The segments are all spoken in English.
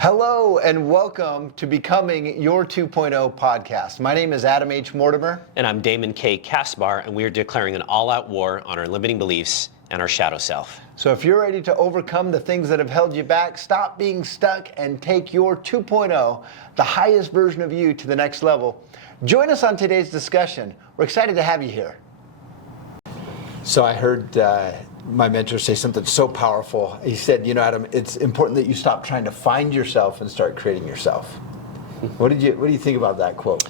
Hello and welcome to Becoming Your 2.0 podcast. My name is Adam H. Mortimer. And I'm Damon K. Casabar, and we are declaring an all-out war on our limiting beliefs and our shadow self. So if you're ready to overcome the things that have held you back, stop being stuck, and take your 2.0, the highest version of you, to the next level, join us on today's discussion. We're excited to have you here. So I heard my mentor say something so powerful. He said, Adam, it's important that you stop trying to find yourself and start creating yourself. What do you think about that quote?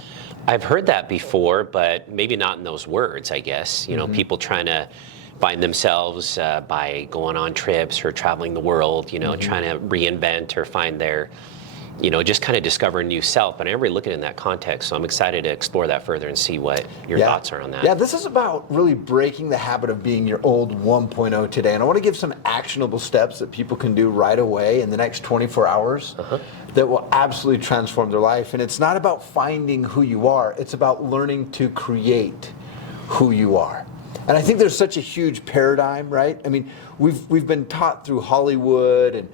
I've heard that before, but maybe not in those words, I guess. People trying to find themselves by going on trips or traveling the world, trying to reinvent or find their, just kind of discover a new self. But I never really look at it in that context, so I'm excited to explore that further and see what your thoughts are on that. Yeah, this is about really breaking the habit of being your old 1.0 today. And I want to give some actionable steps that people can do right away in the next 24 hours that will absolutely transform their life. And it's not about finding who you are, it's about learning to create who you are. And I think there's such a huge paradigm, right? I mean, we've been taught through Hollywood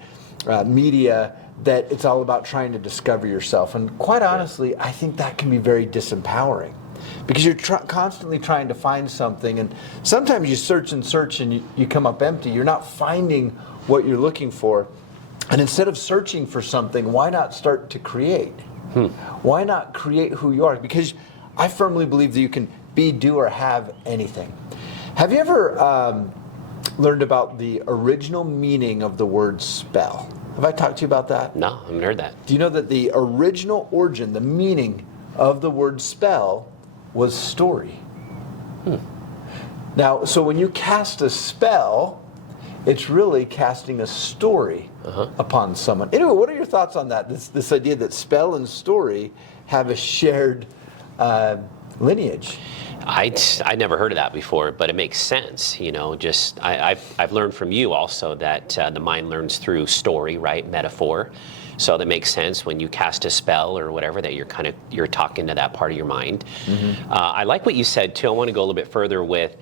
and media that it's all about trying to discover yourself. And quite honestly, I think that can be very disempowering because you're constantly trying to find something. And sometimes you search and you come up empty. You're not finding what you're looking for. And instead of searching for something, why not start to create? Why not create who you are? Because I firmly believe that you can be, do, or have anything. Have you ever learned about the original meaning of the word spell? Have I talked to you about that? No, I haven't heard that. Do you know that the original origin, the meaning of the word spell was story? Now, so when you cast a spell, it's really casting a story upon someone. Anyway, what are your thoughts on that? This idea that spell and story have a shared lineage. I never heard of that before, but it makes sense. I've learned from you also that the mind learns through story, right? Metaphor. So that makes sense when you cast a spell or whatever that you're talking to that part of your mind. I like what you said too. I want to go a little bit further with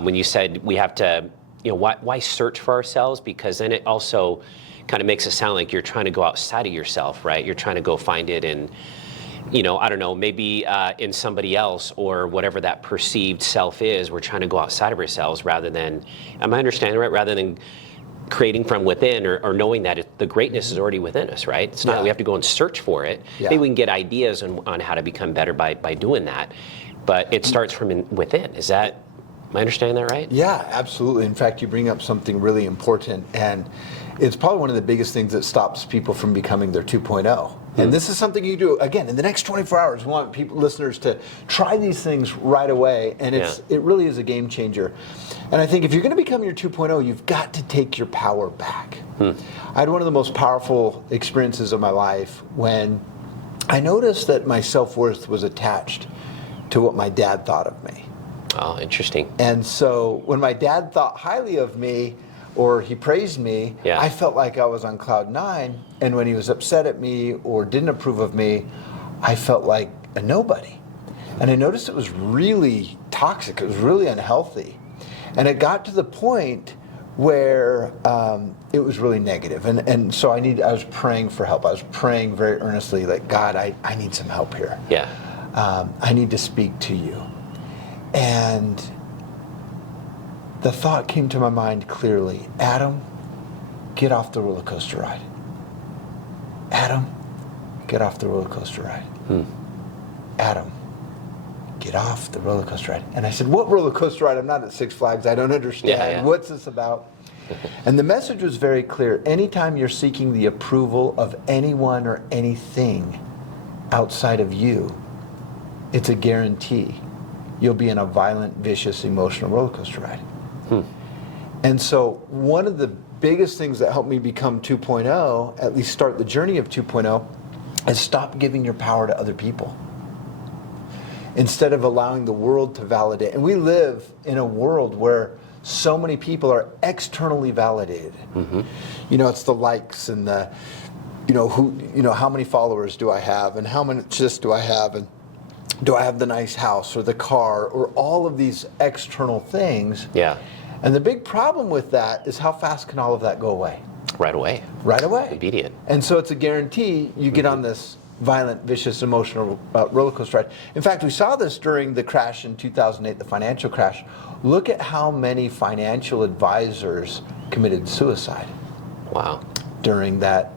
when you said we have to, why search for ourselves? Because then it also kind of makes it sound like you're trying to go outside of yourself, right? You're trying to go find it in, I don't know, maybe in somebody else or whatever that perceived self is. We're trying to go outside of ourselves rather than, am I understanding right? Rather than creating from within or knowing that the greatness is already within us, right? It's not that we have to go and search for it. Maybe we can get ideas on how to become better by doing that. But it starts from within. Am I understanding that right? Yeah, absolutely. In fact, you bring up something really important, and it's probably one of the biggest things that stops people from becoming their 2.0. And this is something you do, again, in the next 24 hours. We want listeners to try these things right away, and it really is a game changer. And I think if you're going to become your 2.0, you've got to take your power back. I had one of the most powerful experiences of my life when I noticed that my self-worth was attached to what my dad thought of me. Oh, interesting. And so when my dad thought highly of me, or he praised me, I felt like I was on cloud nine. And when he was upset at me or didn't approve of me, I felt like a nobody. And I noticed it was really toxic. It was really unhealthy. And it got to the point where it was really negative. And so I was praying for help. I was praying very earnestly, like, God, I need some help here. I need to speak to you. And the thought came to my mind clearly, Adam, get off the roller coaster ride. Adam, get off the roller coaster ride. Adam, get off the roller coaster ride. And I said, what roller coaster ride? I'm not at Six Flags. I don't understand. What's this about? And the message was very clear. Anytime you're seeking the approval of anyone or anything outside of you, it's a guarantee you'll be in a violent, vicious, emotional roller coaster ride. And so one of the biggest things that helped me become 2.0, at least start the journey of 2.0, is stop giving your power to other people. Instead of allowing the world to validate. And we live in a world where so many people are externally validated. It's the likes and the, how many followers do I have and how much this do I have and do I have the nice house or the car or all of these external things. And the big problem with that is how fast can all of that go away? Right away. Right away. Immediate. And so it's a guarantee you get on this violent, vicious, emotional roller coaster ride. In fact, we saw this during the crash in 2008, the financial crash. Look at how many financial advisors committed suicide. Wow. During that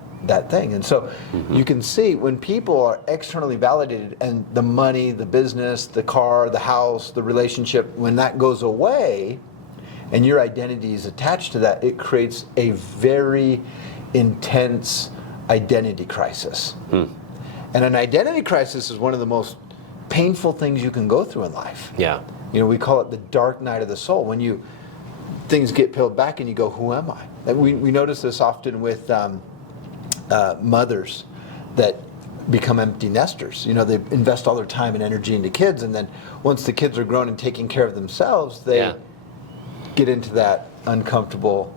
thing. And so you can see when people are externally validated and the money, the business, the car, the house, the relationship, when that goes away and your identity is attached to that, it creates a very intense identity crisis. And an identity crisis is one of the most painful things you can go through in life. Yeah. You know, we call it the dark night of the soul. When things get peeled back and you go, who am I? And we notice this often with mothers that become empty nesters. You know, they invest all their time and energy into kids, and then once the kids are grown and taking care of themselves, they get into that uncomfortable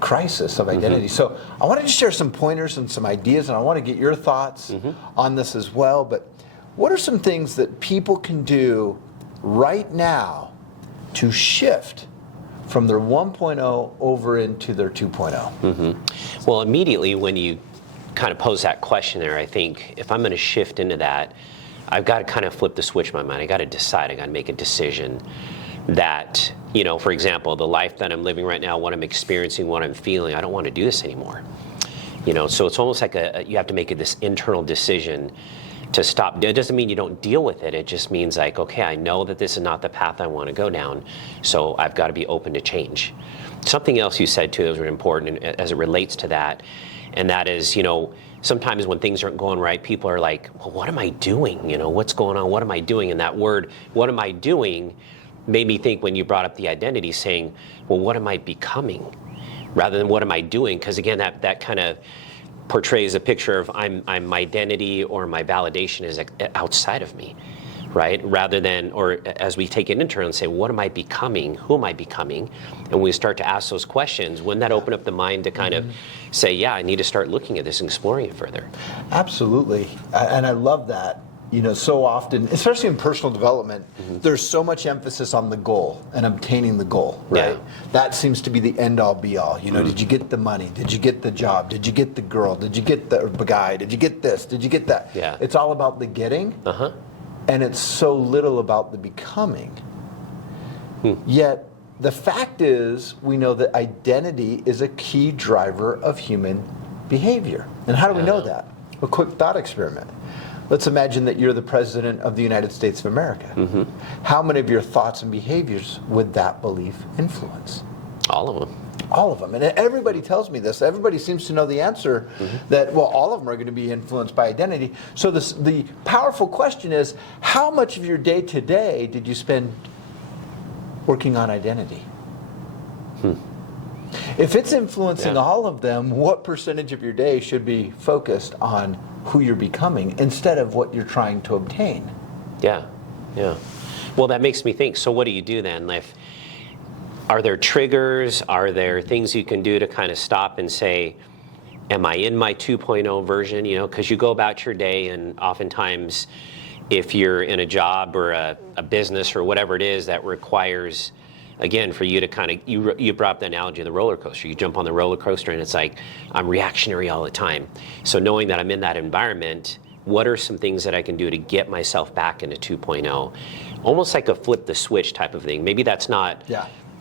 crisis of identity. So I wanted to share some pointers and some ideas, and I want to get your thoughts on this as well. But what are some things that people can do right now to shift from their 1.0 over into their 2.0? Well, immediately when you kind of pose that question there, I think if I'm going to shift into that, I've got to kind of flip the switch in my mind. I got to decide, I got to make a decision that, you know, for example, the life that I'm living right now, what I'm experiencing, what I'm feeling, I don't want to do this anymore. You know, so it's almost like you have to make this internal decision to stop. It doesn't mean you don't deal with it. It just means like, okay, I know that this is not the path I want to go down, so I've got to be open to change. Something else you said too that was really important as it relates to that, and that is, you know, sometimes when things aren't going right, people are like, well, what am I doing? You know, what's going on? What am I doing? And that word, what am I doing, made me think when you brought up the identity, saying, well, what am I becoming? Rather than what am I doing? Because again, that kind of portrays a picture of my identity or my validation is outside of me, right? Rather than, or as we take it internal and say, what am I becoming? Who am I becoming? And we start to ask those questions, wouldn't that open up the mind to kind of say, yeah, I need to start looking at this and exploring it further? Absolutely. And I love that. You know, so often, especially in personal development, there's so much emphasis on the goal and obtaining the goal, right? Yeah. That seems to be the end-all, be-all. You know, did you get the money? Did you get the job? Did you get the girl? Did you get the guy? Did you get this? Did you get that? Yeah. It's all about the getting, and it's so little about the becoming. Yet, the fact is, we know that identity is a key driver of human behavior. And how do we know that? A quick thought experiment. Let's imagine that you're the president of the United States of America. How many of your thoughts and behaviors would that belief influence? All of them. All of them. And everybody tells me this. Everybody seems to know the answer that, well, all of them are going to be influenced by identity. So the powerful question is, how much of your day to day did you spend working on identity? If it's influencing all of them, what percentage of your day should be focused on who you're becoming instead of what you're trying to obtain? Yeah. Well, that makes me think, so what do you do then? Are there triggers? Are there things you can do to kind of stop and say, am I in my 2.0 version? You know, because you go about your day, and oftentimes if you're in a job or a business or whatever it is that requires, again, for you to kind of, you brought up the analogy of the roller coaster. You jump on the roller coaster and it's like, I'm reactionary all the time. So knowing that I'm in that environment, what are some things that I can do to get myself back into 2.0? Almost like a flip the switch type of thing. Maybe that's not,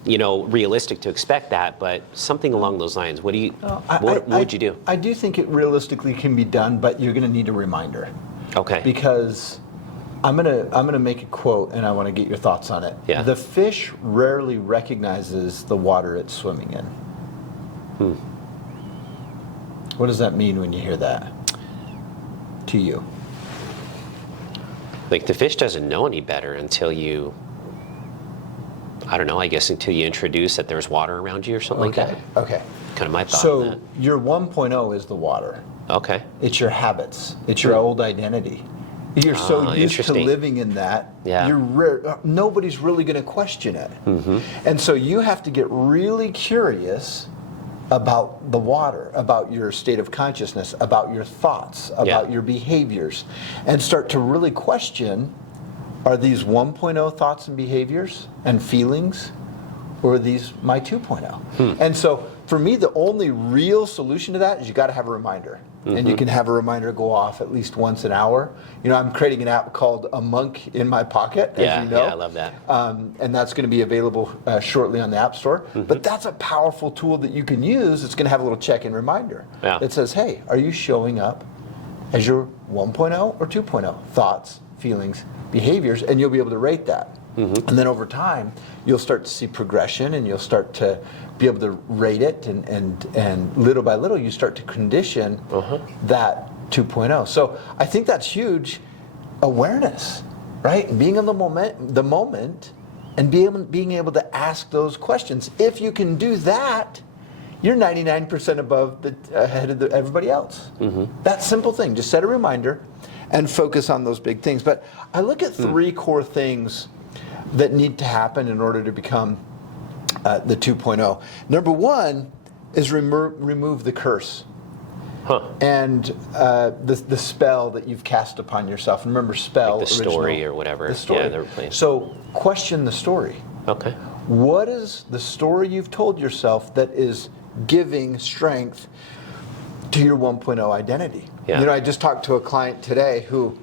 you know, realistic to expect that, but something along those lines. What would you do? I do think it realistically can be done, but you're going to need a reminder. Okay. Because I'm gonna make a quote, and I want to get your thoughts on it. Yeah. The fish rarely recognizes the water it's swimming in. What does that mean when you hear that? To you? Like the fish doesn't know any better until you, I don't know, I guess until you introduce that there's water around you or something like that. Okay. Kind of my thought on that. So your 1.0 is the water. Okay. It's your habits. It's your old identity. You're so used to living in that. Yeah. Nobody's really going to question it. And so you have to get really curious about the water, about your state of consciousness, about your thoughts, about your behaviors, and start to really question, are these 1.0 thoughts and behaviors and feelings, or are these my 2.0? And so for me, the only real solution to that is you got to have a reminder. And you can have a reminder go off at least once an hour. You know, I'm creating an app called A Monk in My Pocket, as you know. Yeah, I love that. And that's going to be available shortly on the App Store. But that's a powerful tool that you can use. It's going to have a little check-in reminder that says, hey, are you showing up as your 1.0 or 2.0? Thoughts, feelings, behaviors, and you'll be able to rate that. And then over time, you'll start to see progression, and you'll start to be able to rate it, and little by little, you start to condition that 2.0. So I think that's huge awareness, right? And being in the moment, and being able to ask those questions. If you can do that, you're 99% ahead of everybody else. That simple thing. Just set a reminder and focus on those big things. But I look at three core things that need to happen in order to become the 2.0. Number one is remove the curse and the spell that you've cast upon yourself. Remember, spell, like the story or whatever. The story. Yeah, they were playing. So question the story. Okay. What is the story you've told yourself that is giving strength to your 1.0 identity? Yeah. You know, I just talked to a client today who,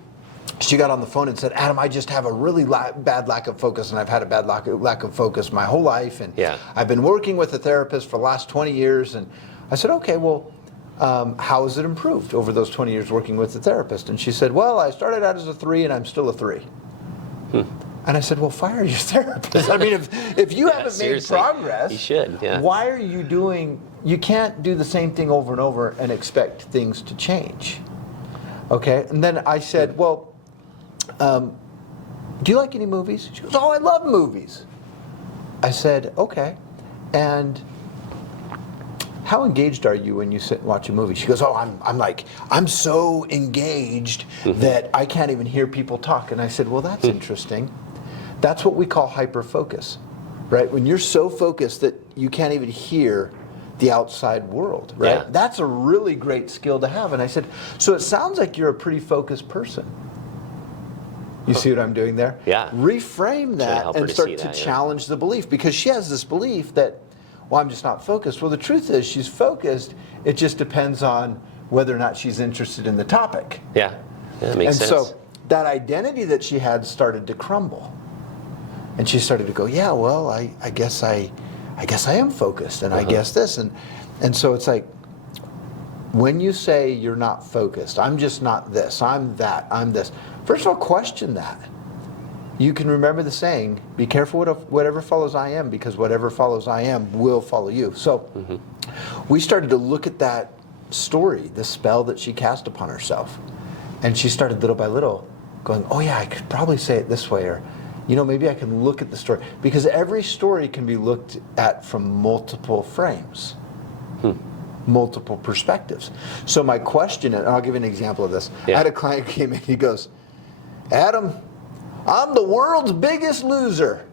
she got on the phone and said, Adam, I just have a really bad lack of focus, and I've had a bad lack of focus my whole life, and I've been working with a therapist for the last 20 years. And I said, okay, well, how has it improved over those 20 years working with the therapist? And she said, well, I started out as a 3 and I'm still a 3. And I said, well, fire your therapist. I mean, if you haven't made progress, you should. Yeah. Why are you you can't do the same thing over and over and expect things to change. Okay, and then I said, well, do you like any movies? She goes, oh, I love movies. I said, okay, and how engaged are you when you sit and watch a movie? She goes, oh, I'm so engaged that I can't even hear people talk. And I said, well, that's interesting. That's what we call hyperfocus, right? When you're so focused that you can't even hear the outside world, right? Yeah. That's a really great skill to have. And I said, so it sounds like you're a pretty focused person. You see what I'm doing there? Yeah. Reframe that and start to challenge the belief, because she has this belief that, well, I'm just not focused. Well, the truth is she's focused. It just depends on whether or not she's interested in the topic. Yeah, that makes sense. And so that identity that she had started to crumble. And she started to go, yeah, well, I guess I am focused, and I guess this. And so it's like, when you say you're not focused, I'm just not this, I'm that, I'm this. First of all, question that. You can remember the saying, be careful whatever follows I am, because whatever follows I am will follow you. So we started to look at that story, the spell that she cast upon herself. And she started little by little going, oh yeah, I could probably say it this way, or maybe I can look at the story. Because every story can be looked at from multiple frames. Multiple perspectives. So my question, and I'll give you an example of this. I had a client who came in, he goes, Adam, I'm the world's biggest loser.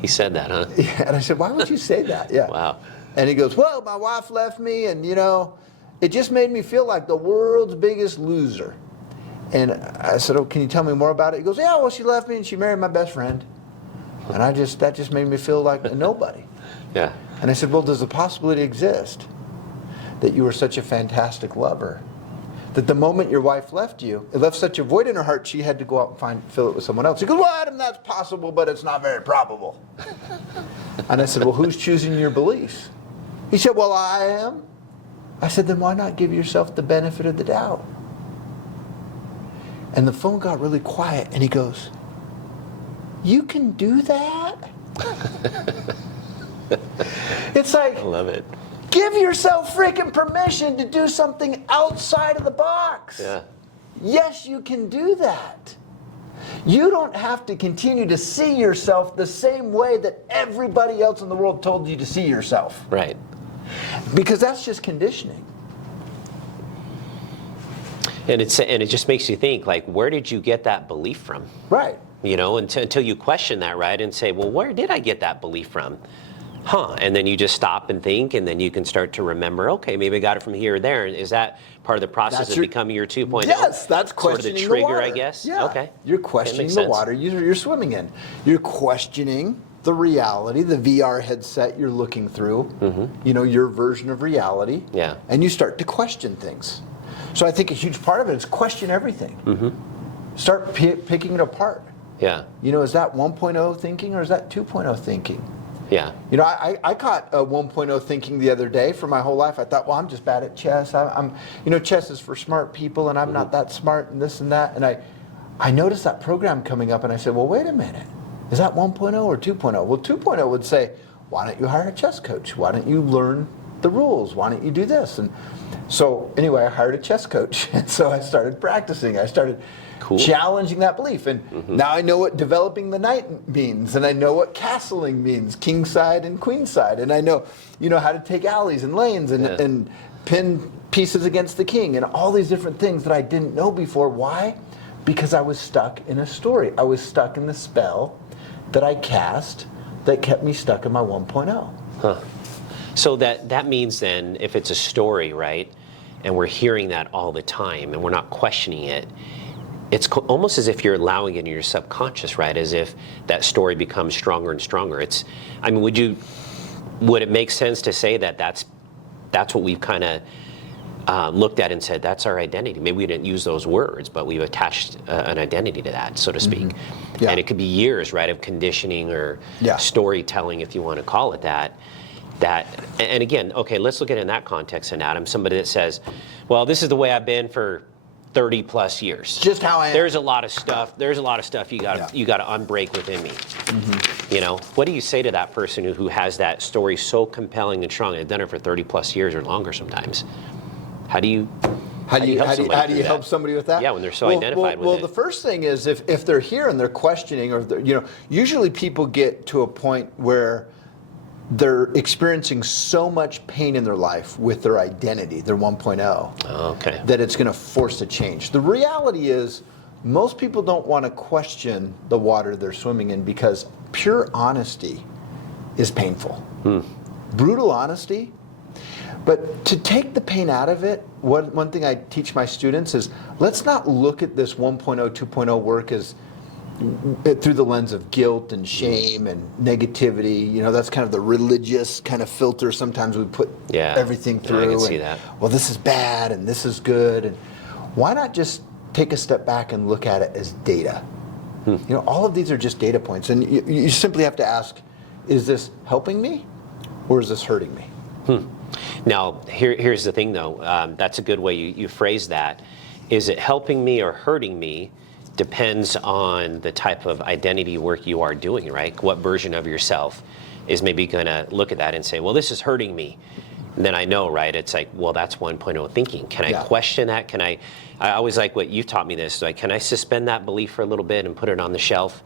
He said that, huh? Yeah, and I said, why would you say that? Yeah. Wow. And he goes, well, my wife left me, and it just made me feel like the world's biggest loser. And I said, oh, can you tell me more about it? He goes, yeah, well, she left me and she married my best friend. And that just made me feel like a nobody. Yeah. And I said, well, does the possibility exist that you were such a fantastic lover that the moment your wife left you, it left such a void in her heart, she had to go out and fill it with someone else? He goes, well, Adam, that's possible, but it's not very probable. And I said, well, who's choosing your beliefs? He said, well, I am. I said, then why not give yourself the benefit of the doubt? And the phone got really quiet, and he goes, you can do that? It's like, I love it. Give yourself freaking permission to do something outside of the box. Yeah. Yes, you can do that. You don't have to continue to see yourself the same way that everybody else in the world told you to see yourself. Right. Because that's just conditioning. And it just makes you think, like, where did you get that belief from? Right. Until you question that, right, and say, well, where did I get that belief from? And then you just stop and think, and then you can start to remember, okay, maybe I got it from here or there. And is that part of the process of becoming your 2.0? Yes, that's questioning sort of the trigger, water. I guess. Yeah. Okay. You're questioning the water you're swimming in. You're questioning the reality, the VR headset you're looking through, your version of reality, and you start to question things. So I think a huge part of it is question everything. Start picking it apart. Yeah. Is that 1.0 thinking or is that 2.0 thinking? Yeah. I caught a 1.0 thinking the other day. For my whole life, I thought, well, I'm just bad at chess. Chess is for smart people, and I'm not that smart, and this and that. And I noticed that program coming up, and I said, well, wait a minute. Is that 1.0 or 2.0? Well, 2.0 would say, why don't you hire a chess coach? Why don't you learn the rules? Why don't you do this? And so anyway, I hired a chess coach, and so I started practicing. I started challenging that belief, and now I know what developing the knight means, and I know what castling means, king side and queen side, and I know how to take alleys and lanes and pin pieces against the king, and all these different things that I didn't know before. Why? Because I was stuck in a story. I was stuck in the spell that I cast that kept me stuck in my 1.0. Huh. So that means then, if it's a story, right, and we're hearing that all the time and we're not questioning it, it's almost as if you're allowing it in your subconscious, right? As if that story becomes stronger and stronger. Would it make sense to say that that's what we've kind of looked at and said, that's our identity? Maybe we didn't use those words, but we've attached an identity to that, so to speak. Yeah. And it could be years, right, of conditioning or storytelling, if you want to call it that. And again, okay, let's look at it in that context, and Adam, somebody that says, well, this is the way I've been for 30 plus years. Just how I am. There's a lot of stuff you got to unbreak within me. What do you say to that person who has that story so compelling and strong? They've done it for 30 plus years or longer sometimes. How do you help somebody with that? Yeah, when they're so identified with it. Well, the first thing is if they're here and they're questioning, or usually people get to a point where they're experiencing so much pain in their life with their identity, their 1.0, that it's going to force a change. The reality is, most people don't want to question the water they're swimming in because pure honesty is painful. Brutal honesty. But to take the pain out of it, one thing I teach my students is, let's not look at this 1.0, 2.0 work as through the lens of guilt and shame and negativity. That's kind of the religious kind of filter sometimes we put everything through. I can see that. Well, this is bad and this is good. And why not just take a step back and look at it as data? All of these are just data points. And you simply have to ask, is this helping me or is this hurting me? Now, here's the thing, though. That's a good way you phrase that. Is it helping me or hurting me? Depends on the type of identity work you are doing, right? What version of yourself is maybe going to look at that and say, well, this is hurting me. And then I know, right? It's like, well, that's 1.0 thinking. Can I question that? Can I always like what you taught me this, like, can I suspend that belief for a little bit and put it on the shelf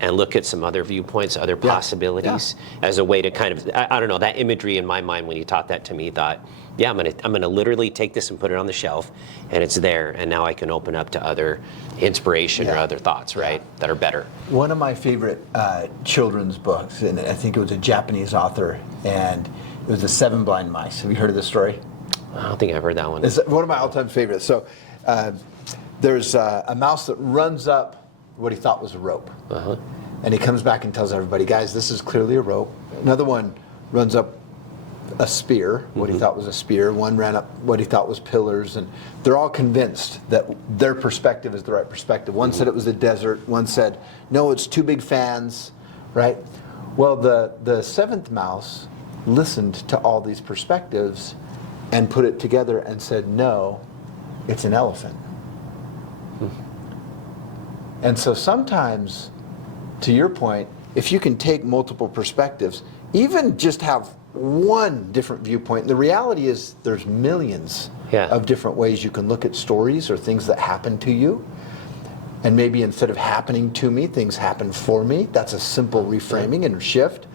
and look at some other viewpoints, other possibilities as a way to kind of, I don't know, that imagery in my mind when you taught that to me, thought, I'm gonna literally take this and put it on the shelf, and it's there, and now I can open up to other inspiration or other thoughts, right, that are better. One of my favorite children's books, and I think it was a Japanese author, and it was The Seven Blind Mice. Have you heard of this story? I don't think I've heard that one. It's one of my all-time favorites. So there's a mouse that runs up what he thought was a rope. And he comes back and tells everybody, guys, this is clearly a rope. Another one runs up a spear, what he thought was a spear. One ran up what he thought was pillars. And they're all convinced that their perspective is the right perspective. One said it was a desert. One said, no, it's two big fans, right? Well, the seventh mouse listened to all these perspectives and put it together and said, no, it's an elephant. And so sometimes, to your point, if you can take multiple perspectives, even just have one different viewpoint, the reality is there's millions of different ways you can look at stories or things that happen to you. And maybe instead of happening to me, things happen for me. That's a simple reframing and shift.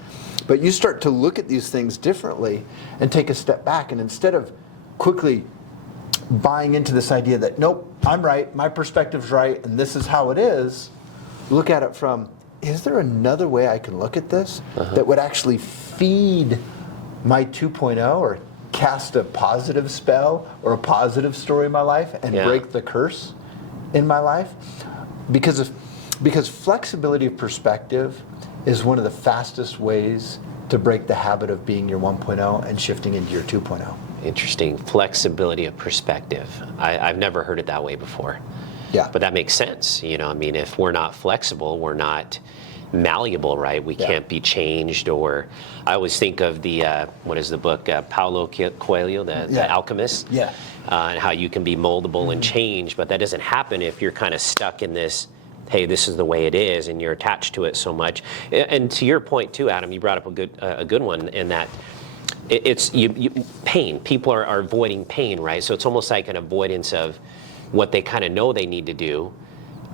But you start to look at these things differently and take a step back, and instead of quickly buying into this idea that, nope, I'm right, my perspective's right, and this is how it is, look at it from, is there another way I can look at this that would actually feed my 2.0 or cast a positive spell or a positive story in my life and break the curse in my life? Because flexibility of perspective is one of the fastest ways to break the habit of being your 1.0 and shifting into your 2.0. Interesting. Flexibility of perspective. I've never heard it that way before. Yeah. But that makes sense. You know, I mean, if we're not flexible, we're not malleable, right? We can't be changed. Or I always think of the, what is the book, Paulo Coelho, the Alchemist, and how you can be moldable and change, but that doesn't happen if you're kind of stuck in this, hey, this is the way it is, and you're attached to it so much. And to your point too, Adam, you brought up a good one in that it's pain. People are avoiding pain, right? So it's almost like an avoidance of what they kind of know they need to do,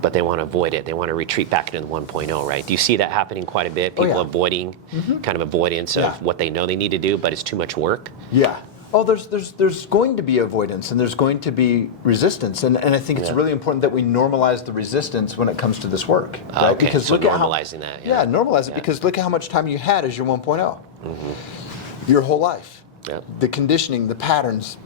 but they want to avoid it. They want to retreat back into the 1.0, right? Do you see that happening quite a bit? People avoiding, kind of avoidance of what they know they need to do, but it's too much work? Yeah. Oh, there's going to be avoidance, and there's going to be resistance, and I think it's really important that we normalize the resistance when it comes to this work, right? Okay, because so look normalizing at how, that. normalize it, because look at how much time you had as your 1.0. Your whole life. The conditioning, the patterns,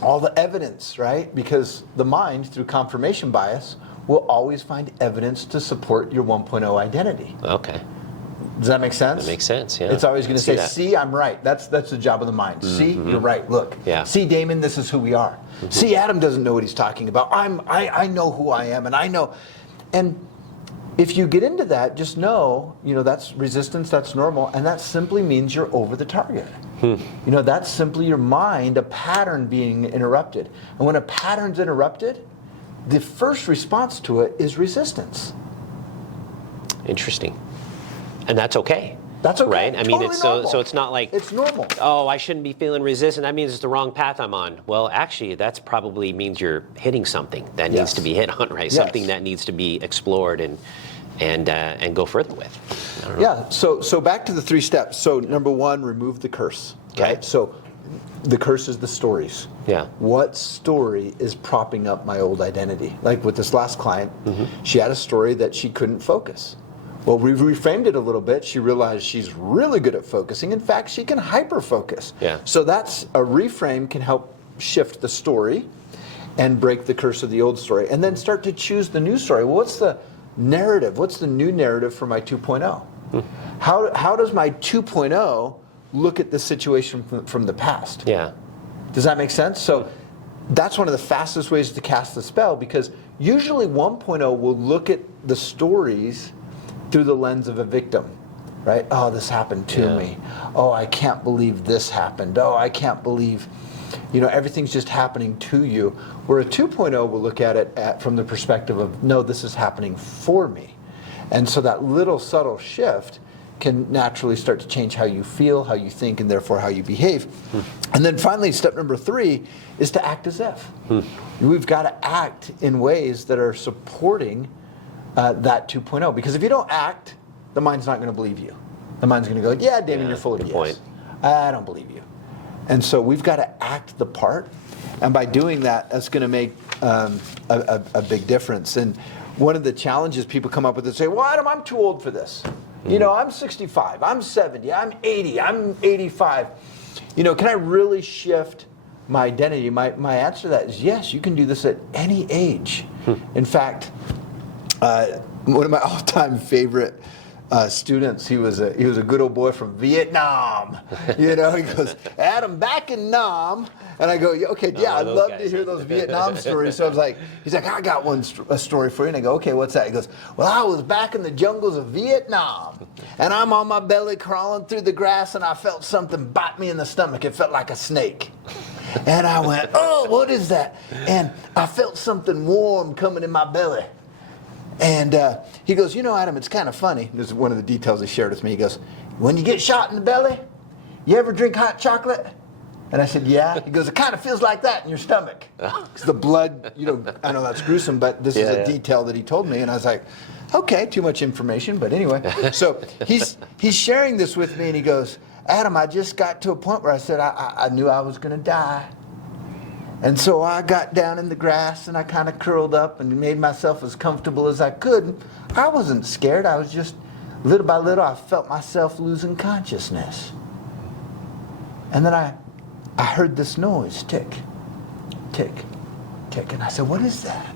all the evidence, right? Because the mind, through confirmation bias, will always find evidence to support your 1.0 identity. Okay. Does that make sense? That makes sense, yeah. It's always going to say, that. see, I'm right. That's the job of the mind. See, you're right. Look. See, Damon, this is who we are. See, Adam doesn't know what he's talking about. I know who I am, and I know. And if you get into that, just know, that's resistance, that's normal, and that simply means you're over the target. That's simply your mind, a pattern being interrupted. And when a pattern's interrupted, the first response to it is resistance. Interesting. And that's okay. That's okay. Right? I mean, Totally it's normal. so it's not like, it's normal. Oh, I shouldn't be feeling resistant. That means it's the wrong path I'm on. Well, actually, that's probably means you're hitting something that needs to be hit on, right? Something that needs to be explored and go further with. Yeah. So back to the 3 steps. So number 1, remove the curse. Right. So the curse is the stories. Yeah. What story is propping up my old identity? Like with this last client, she had a story that she couldn't focus. Well, we reframed it a little bit. She realized she's really good at focusing. In fact, she can hyper-focus. Yeah. So that's a reframe can help shift the story and break the curse of the old story. And then start to choose the new story. Well, what's the narrative? What's the new narrative for my 2.0? How does my 2.0 look at the situation from the past? Yeah. Does that make sense? So that's one of the fastest ways to cast the spell, because usually 1.0 will look at the stories through the lens of a victim, right? Oh, this happened to me. Oh, I can't believe this happened. Oh, I can't believe, everything's just happening to you. Where a 2.0 will look at it from the perspective of, no, this is happening for me. And so that little subtle shift can naturally start to change how you feel, how you think, and therefore how you behave. And then finally, step number 3 is to act as if. We've got to act in ways that are supporting that 2.0. Because if you don't act, the mind's not going to believe you. The mind's going to go, yeah, Damon, you're full of BS. Point. I don't believe you. And so we've got to act the part. And by doing that, that's going to make a big difference. And one of the challenges people come up with is say, well, Adam, I'm too old for this. I'm 65, I'm 70, I'm 80, I'm 85. Can I really shift my identity? My answer to that is yes, you can do this at any age. In fact, one of my all-time favorite students, he was a good old boy from Vietnam. He goes, Adam, back in Nam. And I go, okay, yeah, I'd love to hear those Vietnam stories. So I was like, he's like, I got a story for you. And I go, okay, what's that? He goes, well, I was back in the jungles of Vietnam, and I'm on my belly crawling through the grass, and I felt something bite me in the stomach. It felt like a snake. And I went, oh, what is that? And I felt something warm coming in my belly. And he goes, Adam, it's kind of funny. This is one of the details he shared with me. He goes, when you get shot in the belly, you ever drink hot chocolate? And I said, yeah. He goes, it kind of feels like that in your stomach. Because the blood, I know that's gruesome, but this is a detail that he told me. And I was like, okay, too much information. But anyway, so he's sharing this with me, and he goes, Adam, I just got to a point where I said I knew I was going to die. And so I got down in the grass, and I kind of curled up and made myself as comfortable as I could. I wasn't scared. I was just, little by little, I felt myself losing consciousness. And then I heard this noise, tick, tick, tick. And I said, what is that?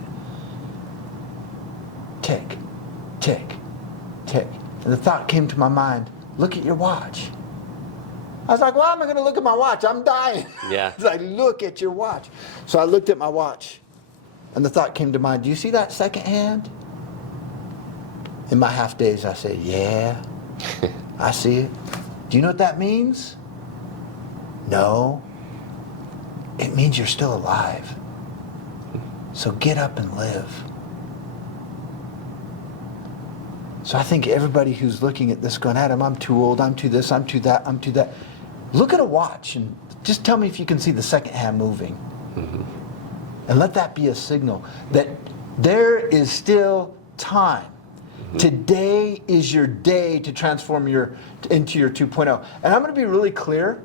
Tick, tick, tick. And the thought came to my mind, look at your watch. I was like, why am I going to look at my watch? I'm dying. Yeah. It's like, look at your watch. So I looked at my watch, and the thought came to mind, do you see that second hand? In my half days, I said, yeah, I see it. Do you know what that means? No. It means you're still alive. So get up and live. So I think everybody who's looking at this going, Adam, I'm too old, I'm too this, I'm too that, I'm too that. Look at a watch and just tell me if you can see the second hand moving. Mm-hmm. And let that be a signal that there is still time. Mm-hmm. Today is your day to transform into your 2.0. And I'm going to be really clear,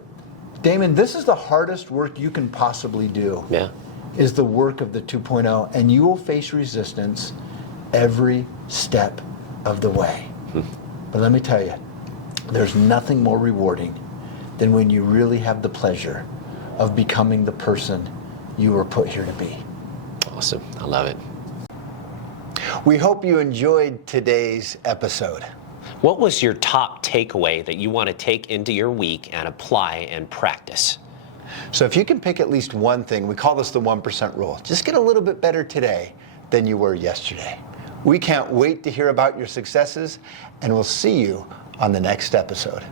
Damon, this is the hardest work you can possibly do. Yeah. Is the work of the 2.0, and you will face resistance every step of the way. But let me tell you, there's nothing more rewarding than when you really have the pleasure of becoming the person you were put here to be. Awesome. I love it. We hope you enjoyed today's episode. What was your top takeaway that you want to take into your week and apply and practice? So if you can pick at least one thing, we call this the 1% rule. Just get a little bit better today than you were yesterday. We can't wait to hear about your successes, and we'll see you on the next episode.